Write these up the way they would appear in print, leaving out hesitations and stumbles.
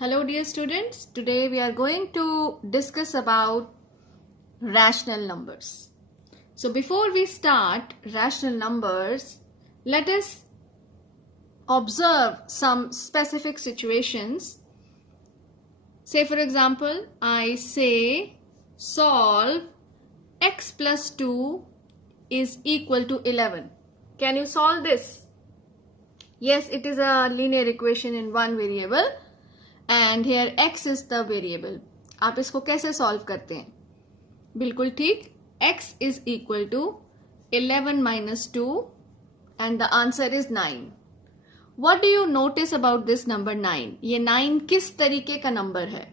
Hello dear students, today we are going to discuss about rational numbers. So before we start rational numbers, let us observe some specific situations. Say for example, I say solve x plus 2 is equal to 11. Can you solve this? Yes, it is a linear equation in one variable. And here x is the variable. आप इसको कैसे solve करते हैं? बिल्कुल ठीक, x is equal to 11 minus 2 and the answer is 9. What do you notice about this number 9? ये 9 किस तरीके का नंबर है?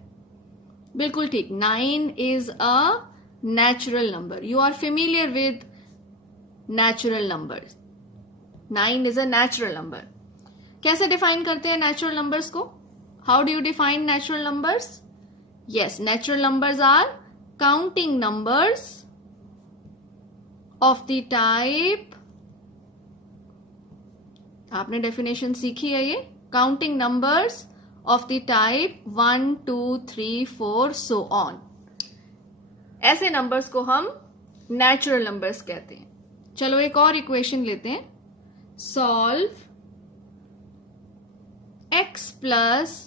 बिल्कुल ठीक, 9 is a natural number. You are familiar with natural number. 9 is a natural number. कैसे define करते हैं नेचुरल नंबर्स को? How do you define natural numbers? Yes, natural numbers are counting numbers of the type. आपने definition सीखी है ये? Counting numbers of the type 1, 2, 3, 4, so on. ऐसे numbers को हम natural numbers कहते हैं. चलो एक और equation लेते हैं. Solve x plus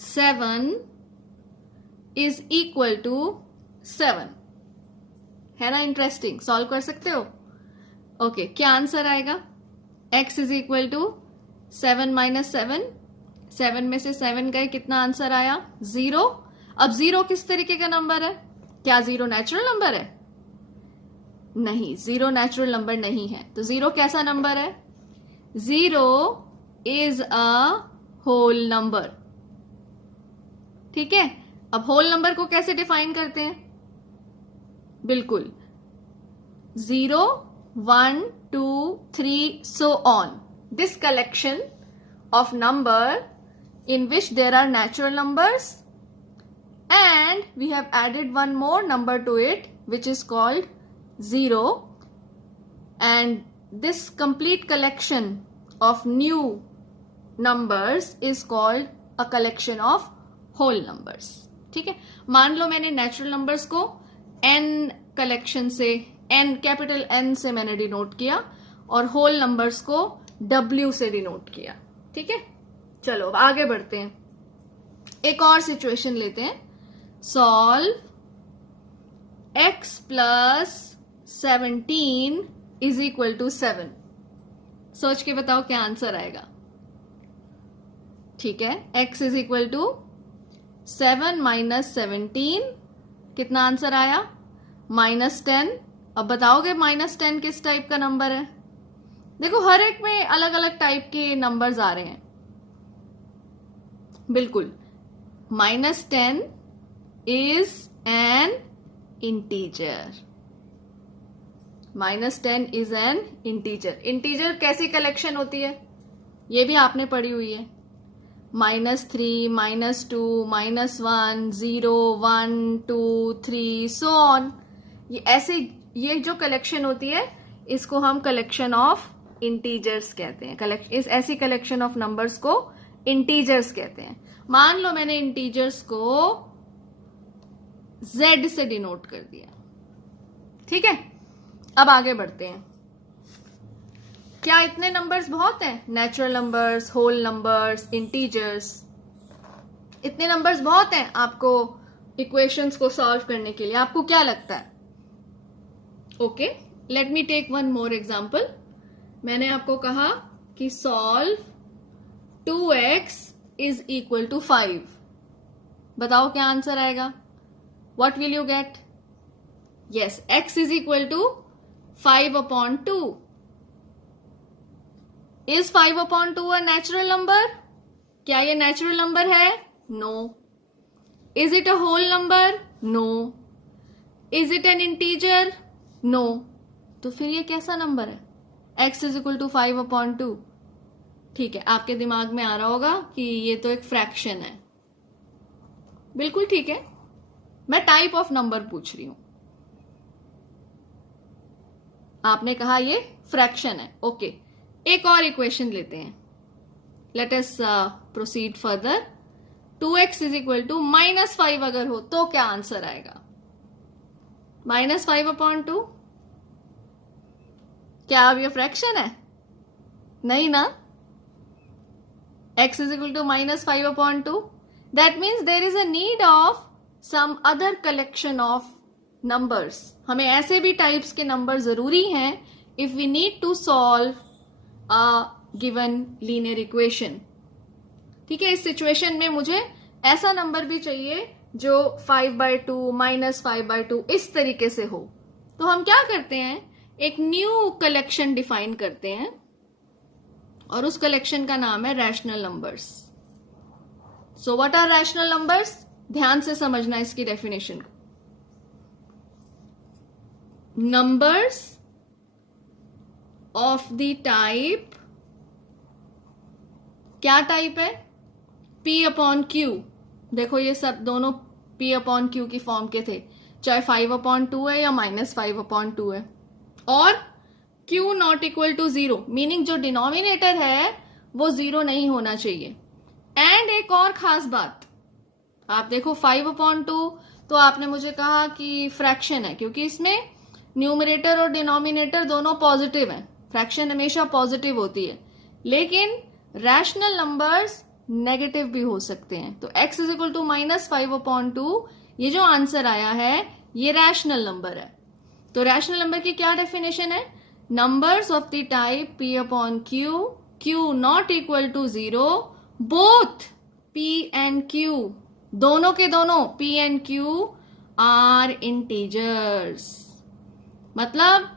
7 is equal to 7. है ना इंटरेस्टिंग? सॉल्व कर सकते हो? ओके, क्या आंसर आएगा? x is equal to 7 minus 7. 7 में से 7 गए, कितना आंसर आया? 0. अब 0 किस तरीके का नंबर है? क्या 0 नेचुरल नंबर है? नहीं, 0 नेचुरल नंबर नहीं है. तो 0 कैसा नंबर है? 0 इज अ होल नंबर. ठीक है, अब होल नंबर को कैसे डिफाइन करते हैं? बिल्कुल 0, 1, 2, 3 so on. This collection of number in which there are natural numbers and we have added one more number to it which is called 0, and this complete collection of new numbers is called a collection of whole numbers. ठीक है, मान लो मैंने natural numbers को n collection से, n capital N से मैंने denote किया और होल नंबर्स को W से डिनोट किया. ठीक है, चलो अब आगे बढ़ते हैं. एक और सिचुएशन लेते हैं. Solve x plus 17 is equal to 7. सोच के बताओ क्या आंसर आएगा. ठीक है, x is equal to 7 minus 17, कितना आंसर आया? -10. अब बताओगे -10 किस टाइप का नंबर है? देखो हर एक में अलग अलग टाइप के नंबर्स आ रहे हैं. बिल्कुल, -10 is an integer. -10 is an integer. Integer कैसी कलेक्शन होती है? ये भी आपने पढ़ी हुई है. -3, -2, -1, 0, 1, 2, 3 so on. ये ऐसे, ये जो कलेक्शन होती है इसको हम कलेक्शन ऑफ इंटीजर्स कहते हैं. इस ऐसी कलेक्शन ऑफ नंबर्स को इंटीजर्स कहते हैं. मान लो मैंने इंटीजर्स को z से डिनोट कर दिया. ठीक है, अब आगे बढ़ते हैं. क्या इतने नंबर्स बहुत हैं? Natural numbers, whole numbers, integers, इतने नंबर्स बहुत हैं आपको इक्वेशंस को सॉल्व करने के लिए? आपको क्या लगता है? Okay, let me take one more example. मैंने आपको कहा कि solve 2x is equal to 5. बताओ क्या आंसर आएगा? What will you get? Yes, x is equal to 5/2. Is 5/2 a natural number? क्या ये नेचुरल नंबर है? No. Is it a whole number? No. Is it an integer? No. तो फिर ये कैसा नंबर है? x is equal to 5/2. ठीक है, आपके दिमाग में आ रहा होगा कि ये तो एक फ्रैक्शन है. बिल्कुल ठीक है, मैं टाइप ऑफ नंबर पूछ रही हूं. आपने कहा ये फ्रैक्शन है. ओके, एक और इक्वेशन लेते हैं. Let us proceed further. 2x is equal to -5 अगर हो तो क्या आंसर आएगा? -5/2। क्या अब ये फ्रैक्शन है? नहीं ना। x is equal to -5/2. That means there is a need of some other collection of numbers. हमें ऐसे भी टाइप्स के नंबर जरूरी हैं if we need to solve a given linear equation. ठीक है, इस सिचुएशन में मुझे ऐसा नंबर भी चाहिए जो 5/2 -5/2 इस तरीके से हो। तो हम क्या करते हैं, एक न्यू कलेक्शन डिफाइन करते हैं और उस कलेक्शन का नाम है rational numbers. So what are rational numbers? ध्यान से समझना इसकी डेफिनेशन को। नंबर्स ऑफ द टाइप, क्या टाइप है? P/Q। देखो ये सब दोनों P/Q की फॉर्म के थे, चाहे 5/2 है या -5/2 है। और Q not equal to 0, meaning जो डिनोमिनेटर है वो 0 नहीं होना चाहिए। एंड एक और खास बात, आप देखो 5/2 तो आपने मुझे कहा कि फ्रैक्शन है, क्योंकि इसमें न्यूमरेटर और डिनोमिनेटर दोनों पॉजिटिव हैं। फ्रैक्शन हमेशा पॉजिटिव होती है, लेकिन रैशनल नंबर्स नेगेटिव भी हो सकते हैं। तो x इज इक्वल टू -5/2, ये जो आंसर आया है ये रैशनल नंबर है। तो रैशनल नंबर की क्या डेफिनेशन है? Numbers of the type P/Q, Q not equal to 0, both P and Q, दोनों के दोनों P and Q are integers. मतलब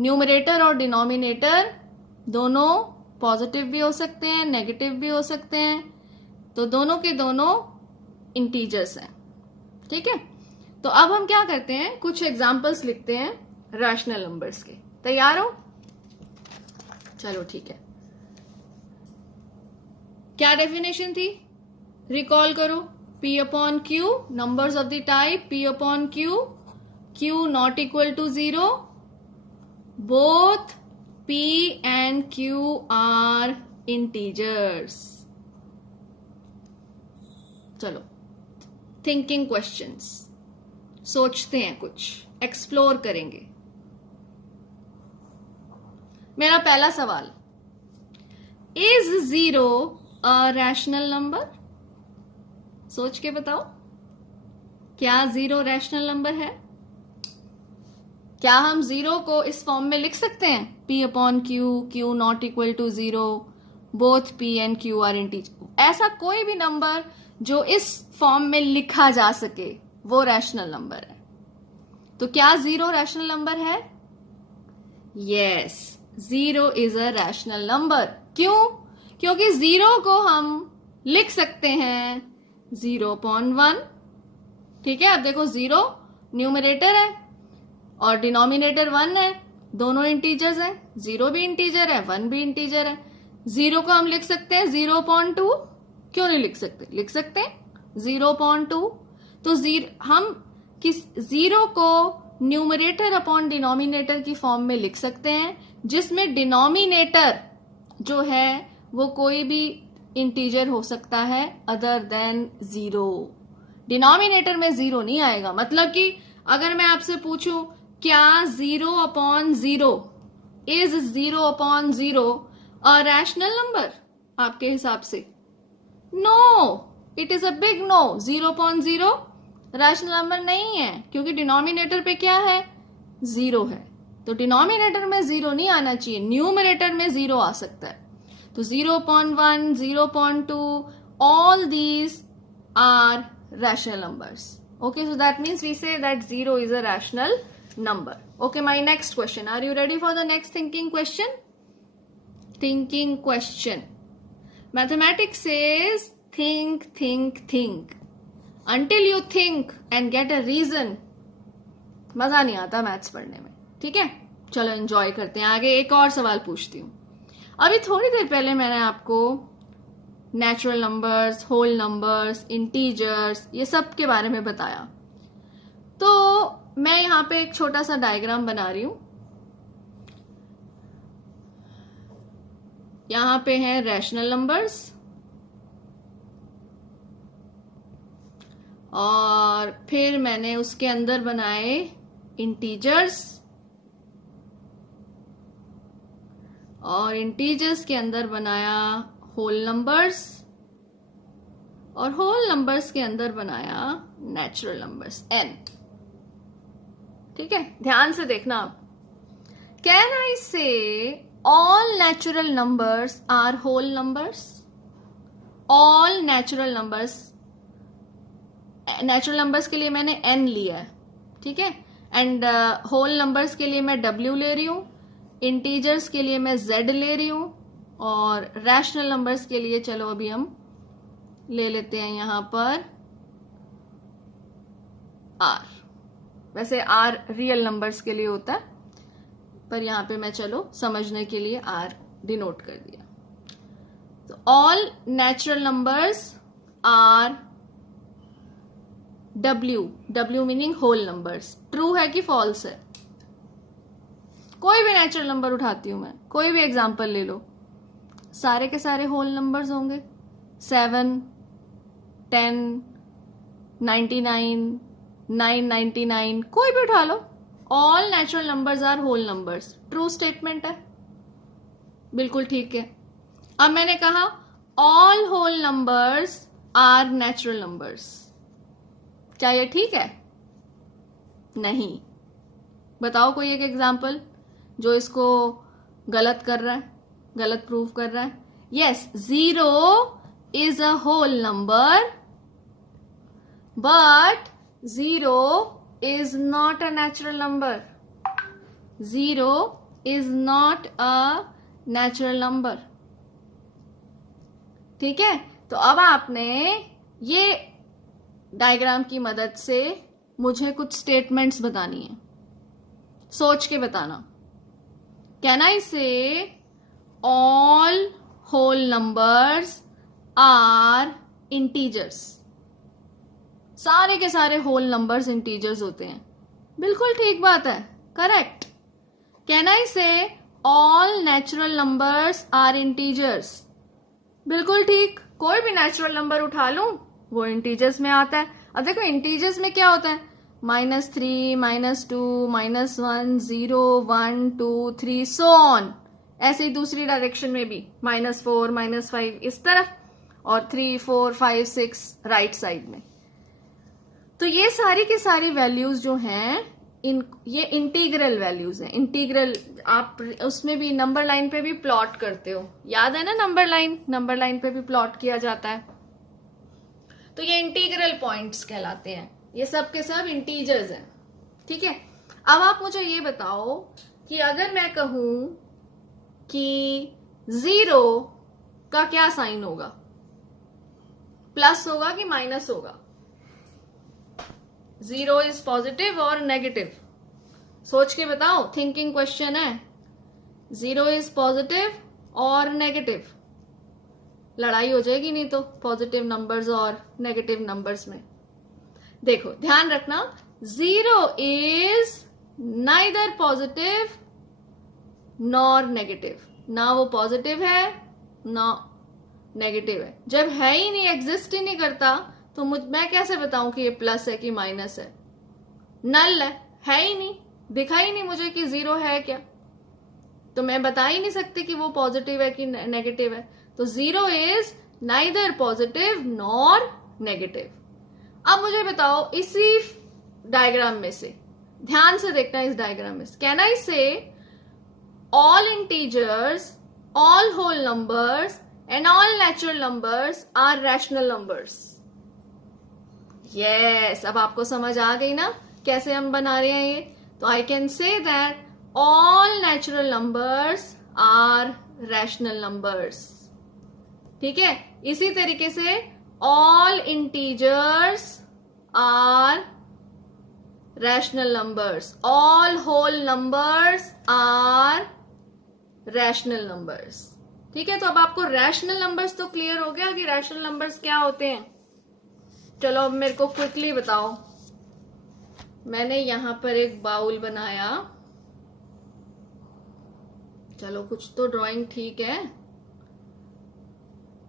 न्यूमरेटर और डिनोमिनेटर दोनों पॉजिटिव भी हो सकते हैं, नेगेटिव भी हो सकते हैं, तो दोनों के दोनों इंटीजर्स हैं। ठीक है, तो अब हम क्या करते हैं, कुछ एग्जाम्पल्स लिखते हैं रैशनल नंबर्स के। तैयार हो? चलो ठीक है। क्या डेफिनेशन थी? रिकॉल करो। P/Q, numbers of the type P/Q, Q not equal to 0, both P and Q are integers. चलो, थिंकिंग क्वेश्चंस, सोचते हैं, कुछ एक्सप्लोर करेंगे। मेरा पहला सवाल, इज 0 अ रैशनल नंबर? सोच के बताओ, क्या 0 रैशनल नंबर है? क्या हम 0 को इस फॉर्म में लिख सकते हैं? P/Q, Q not equal to 0, both P and Q are integer. ऐसा कोई भी नंबर जो इस फॉर्म में लिखा जा सके वो रैशनल नंबर है। तो क्या 0 रैशनल नंबर है? Yes, 0 is a rational number. क्यों? क्योंकि 0 को हम लिख सकते हैं 0.1। ठीक है, अब देखो 0 न्यूमरेटर है और डिनोमिनेटर 1 है, दोनों इंटीजर्स हैं। 0 भी इंटीजर है, 1 भी इंटीजर है। 0 को हम लिख सकते हैं 0.2। क्यों नहीं लिख सकते? लिख सकते हैं 0.2। तो हम किस 0 को न्यूमरेटर अपॉन डिनोमिनेटर की फॉर्म में लिख सकते हैं, जिसमें डिनोमिनेटर जो है वो कोई भी इंटीजर हो सकता है अदर देन 0। डिनोमिनेटर में 0 नहीं आएगा। मतलब कि अगर मैं आपसे पूछूं क्या 0/0 इज 0/0 अ रैशनल नंबर आपके हिसाब से? No, it is a big no. 0.0 rational number नहीं है, क्योंकि डिनोमिनेटर पे क्या है? 0 है। तो डिनोमिनेटर में 0 नहीं आना चाहिए, न्यूमरेटर में 0 आ सकता है। तो 0.1, 0.2, all these are rational numbers. Okay, so that means we say that 0 is a rational number. Okay, my next question. Are you ready for the next thinking question? Thinking question. Mathematics says think, think, think. Until you think and get a reason, मजा नहीं आता maths पढ़ने में। ठीक है, चलो enjoy करते हैं। आगे एक और सवाल पूछती हूँ। अभी थोड़ी देर पहले मैंने आपको natural numbers, whole numbers, integers, ये सब के बारे में बताया। तो मैं यहां पे एक छोटा सा डायग्राम बना रही हूं। यहां पे हैं रैशनल नंबर्स और फिर मैंने उसके अंदर बनाए इंटीजर्स और इंटीजर्स के अंदर बनाया होल नंबर्स और होल नंबर्स के अंदर बनाया नेचुरल नंबर्स n। ठीक है, ध्यान से देखना आप। Can I say all natural numbers are whole numbers? All natural numbers के लिए मैंने n लिया है, ठीक है, एंड होल नंबर्स के लिए मैं w ले रही हूं, इंटीजर्स के लिए मैं z ले रही हूं और रैशनल नंबर्स के लिए चलो अभी हम ले लेते हैं यहां पर r। वैसे r रियल नंबर्स के लिए होता है, पर यहां पे मैं चलो समझने के लिए r डिनोट कर दिया। तो all natural numbers are w meaning whole numbers. True है कि फॉल्स है? कोई भी नेचुरल नंबर उठाती हूं मैं, कोई भी एग्जांपल ले लो, सारे के सारे होल नंबर्स होंगे। 7, 10, 99, 999, कोई भी उठा लो, all natural numbers are whole numbers. True statement है, बिल्कुल ठीक है। अब मैंने कहा all whole numbers are natural numbers, क्या ये ठीक है? नहीं। बताओ कोई एक एग्जांपल जो इसको गलत कर रहा है, गलत प्रूव कर रहा है। Yes, 0 is a whole number but 0 is not a natural number. 0 is not a natural number. ठीक है, तो अब आपने ये डायग्राम की मदद से मुझे कुछ स्टेटमेंट्स बतानी है, सोच के बताना। Can I say all whole numbers are integers? सारे के सारे होल नंबर्स इंटीजर्स होते हैं, बिल्कुल ठीक बात है, correct. Can I say all natural numbers are integers? बिल्कुल ठीक, कोई भी नेचुरल नंबर उठा लूं वो इंटीजर्स में आता है। अब देखो इंटीजर्स में क्या होता है, -3, -2, -1, 0, 1, 2, 3 सो ऑन। ऐसे ही दूसरी डायरेक्शन में भी -4, -5 इस तरफ और 3, 4, 5, 6 राइट साइड में। तो ये सारी की सारी वैल्यूज जो हैं ये इंटीग्रल वैल्यूज हैं। इंटीग्रल आप उसमें भी नंबर लाइन पे भी प्लॉट करते हो, याद है ना? नंबर लाइन पे भी प्लॉट किया जाता है। तो ये इंटीग्रल पॉइंट्स कहलाते हैं, ये सब के सब इंटीजर्स हैं, ठीक है। अब आप मुझे ये बताओ कि अगर मैं कहूं कि 0 का क्या साइन होगा, प्लस होगा कि माइनस होगा? 0 इज पॉजिटिव और नेगेटिव? सोच के बताओ, थिंकिंग क्वेश्चन है। 0 इज पॉजिटिव और नेगेटिव? लड़ाई हो जाएगी नहीं तो पॉजिटिव नंबर्स और नेगेटिव नंबर्स में। देखो ध्यान रखना, 0 is neither positive nor negative, ना वो पॉजिटिव है ना नेगेटिव है। जब है ही नहीं, एग्जिस्ट ही नहीं करता, तो मैं कैसे बताऊं कि ये प्लस है कि माइनस है? नल है ही नहीं, दिखा ही नहीं मुझे कि 0 है क्या, तो मैं बता ही नहीं सकती कि वो पॉजिटिव है कि नेगेटिव है। तो 0 is neither positive nor negative. अब मुझे बताओ इसी डायग्राम में से, ध्यान से देखना इस डायग्राम में, can I say all integers, all whole numbers and all natural numbers are rational numbers? Yes, अब आपको समझ आ गई ना कैसे हम बना रहे हैं ये? तो I can say that all natural numbers are rational numbers, ठीक है। इसी तरीके से all integers are rational numbers, all whole numbers are rational numbers, ठीक है। तो अब आपको रैशनल नंबर्स तो क्लियर हो गया कि रैशनल नंबर्स क्या होते हैं। चलो अब मेरे को क्विकली बताओ, मैंने यहां पर एक बाउल बनाया, चलो कुछ तो ड्राइंग ठीक है,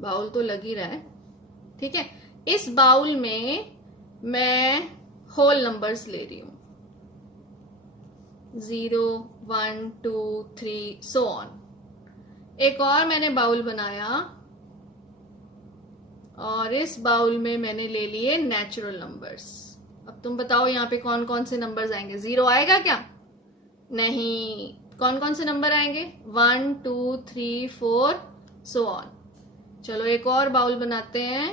बाउल तो लग ही रहा है, ठीक है। इस बाउल में मैं होल नंबर्स ले रही हूं, 0 1 2 3 सो ऑन। एक और मैंने बाउल बनाया और इस बाउल में मैंने ले लिए नेचुरल नंबर्स। अब तुम बताओ यहाँ पे कौन कौन से नंबर्स आएंगे? 0 आएगा क्या? नहीं। कौन कौन से नंबर आएंगे? 1 2 3 4 सो ऑन। चलो एक और बाउल बनाते हैं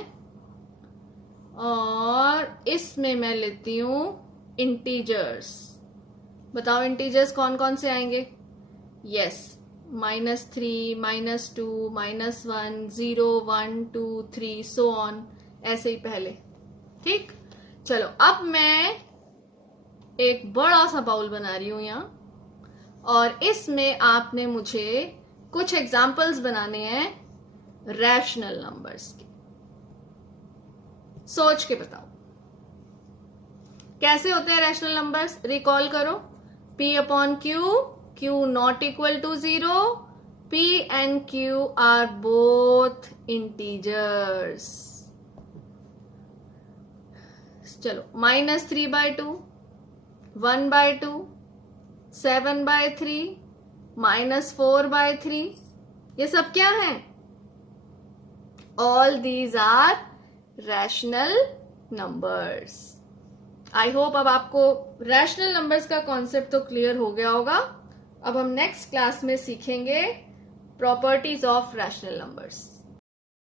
और इसमें मैं लेती हूं इंटीजर्स। बताओ इंटीजर्स कौन कौन से आएंगे? यस, -3 -2 -1 0 1 2 3 सो ऑन, ऐसे ही पहले, ठीक। चलो अब मैं एक बड़ा सा बाउल बना रही हूं यहां और इसमें आपने मुझे कुछ एग्जाम्पल्स बनाने हैं रैशनल नंबर्स के। सोच के बताओ कैसे होते हैं रैशनल नंबर्स? रिकॉल करो। P/Q, Q not equal to 0, P and Q are both integers. चलो, -3/2, 1/2, 7/3, -4/3, ये सब क्या है? All these are rational numbers. I hope अब आपको रैशनल नंबर्स का कॉन्सेप्ट तो क्लियर हो गया होगा। अब हम नेक्स्ट क्लास में सीखेंगे प्रॉपर्टीज ऑफ रैशनल नंबर्स।